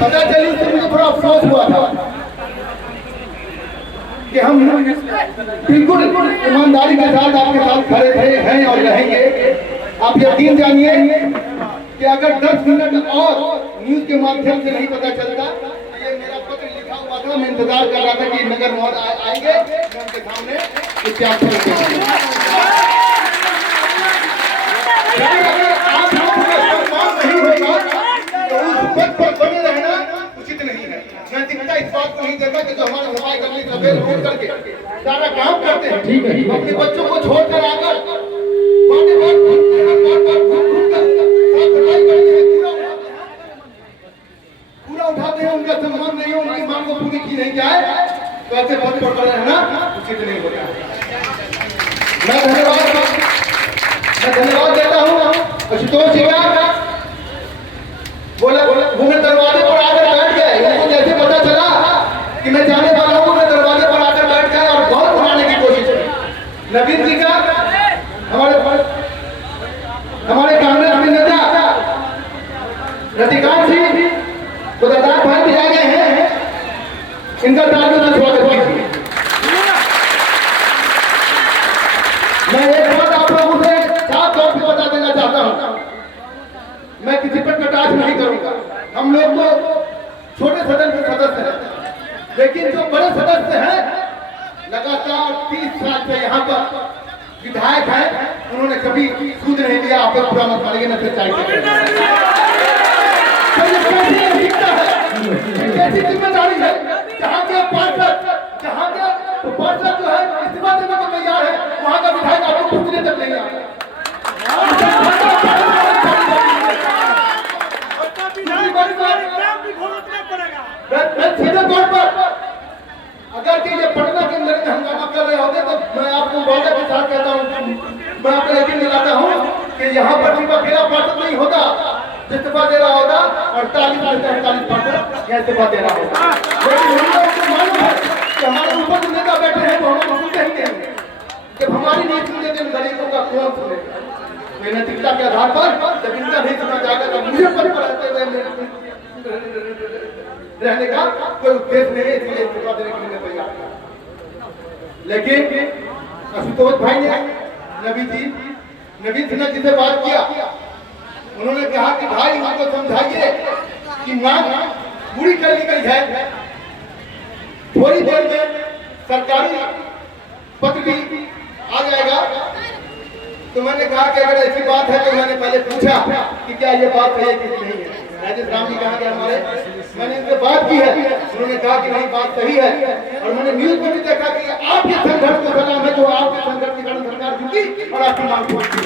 पता चली तो मुझे थोड़ा अफसोस हुआ था कि हम बिल्कुल ईमानदारी के साथ आपके साथ खड़े थे, हैं और रहेंगे। आप यकीन जानिए कि अगर 10 मिनट और न्यूज के माध्यम से नहीं पता चलता, ये मेरा पत्र लिखा हुआ था, मैं इंतजार कर रहा था कि नगर महोदय आएंगे, मैं उनके सामने त्याग अगर आप लोगों का सम्मान नहीं होगा तो उस पद पर बने रहना उचित नहीं है। नैतिकता इस बात को नहीं देता कि जो हमारे सफाई करने सवेरे उठ करके सारा काम करते हैं, ठीक है, अपने बच्चों को छोड़कर आकर पूरा उठाते हैं, उनका सम्मान नहीं हो, उनकी मांग को पूरी की नहीं जाए तो ऐसे पद पर बने रहना उचित नहीं होता। मैं धन्यवाद देता हूँ आशुतोष जी का। बोला वो मैं दरवाजे पर आकर बैठ गए, उनको जैसे पता चला कि मैं जाने वाला हूँ, मैं दरवाजे पर आकर बैठ गए और बहुत बुलाने की कोशिश की। नवीन जी का, हमारे कांग्रेस के नेता रतिकांत जी खुदादार भाई भी आ गए हैं, इनका तालियों से स्वागत कीजिए। मैं एक बात आप लोगों से साफ तौर पर बता देना चाहता हूँ, मैं किसी पर कटाक्ष नहीं करूंगा। हम लोग तो छोटे सदन के सदस्य हैं, लेकिन जो बड़े सदस्य हैं लगातार 30 साल से यहाँ पर विधायक हैं, उन्होंने कभी सूद नहीं दिया। आप लोग पूरा मत मानिए ना, फिर कैसी जिम्मेदारी है। जहाँ के पार्षद जो है इस्तीफा देने को तैयार है, वहाँ का विधायक आपको पूछने तक नहीं आया। सीधे तौर पर अगर ये पटना के अंदर हंगामा कर रहे होते तो मैं आपको वादा के साथ कहता हूँ, मैं आपको यकीन दिलाता हूँ कि यहाँ पर सिर्फ अकेला पार्षद नहीं होगा इस्तीफा दे रहा होगा, 48 पार्षद इस्तीफा दे रहा होगा। लेकिन हम लोग को मालूम है कि हमारे ऊपर जो नेता बैठे हैं वो हमें सुनते ही नहीं। जब हमारी नहीं सुनते तो गरीबों का कौन सुनेगा। नैतिकता के आधार पर जब इनका नहीं सुना जाएगा तो मुझे पद पर रहते हुए रहने का कोई उद्देश्य नहीं है, इसलिए इस्तीफा देने के लिए तैयार। लेकिन आशुतोष भाई ने नवीन सिन्हा जी से बात किया, उन्होंने कहा कि भाई उनको समझाइए कि मांग पूरी कर ली गई है, थोड़ी देर में सरकारी पत्र भी आ जाएगा। तो मैंने कहा कि अगर ऐसी बात है तो मैंने पहले पूछा कि क्या ये बात है कि नहीं है। राजेश राम जी कहा कि हमारे, मैंने इनसे बात की है, उन्होंने कहा कि नहीं बात सही है। और मैंने न्यूज में भी देखा कि आपके संगठन को सलाम है जो आपके संगठन की सरकार झुकी और आपकी मांग पूरी की।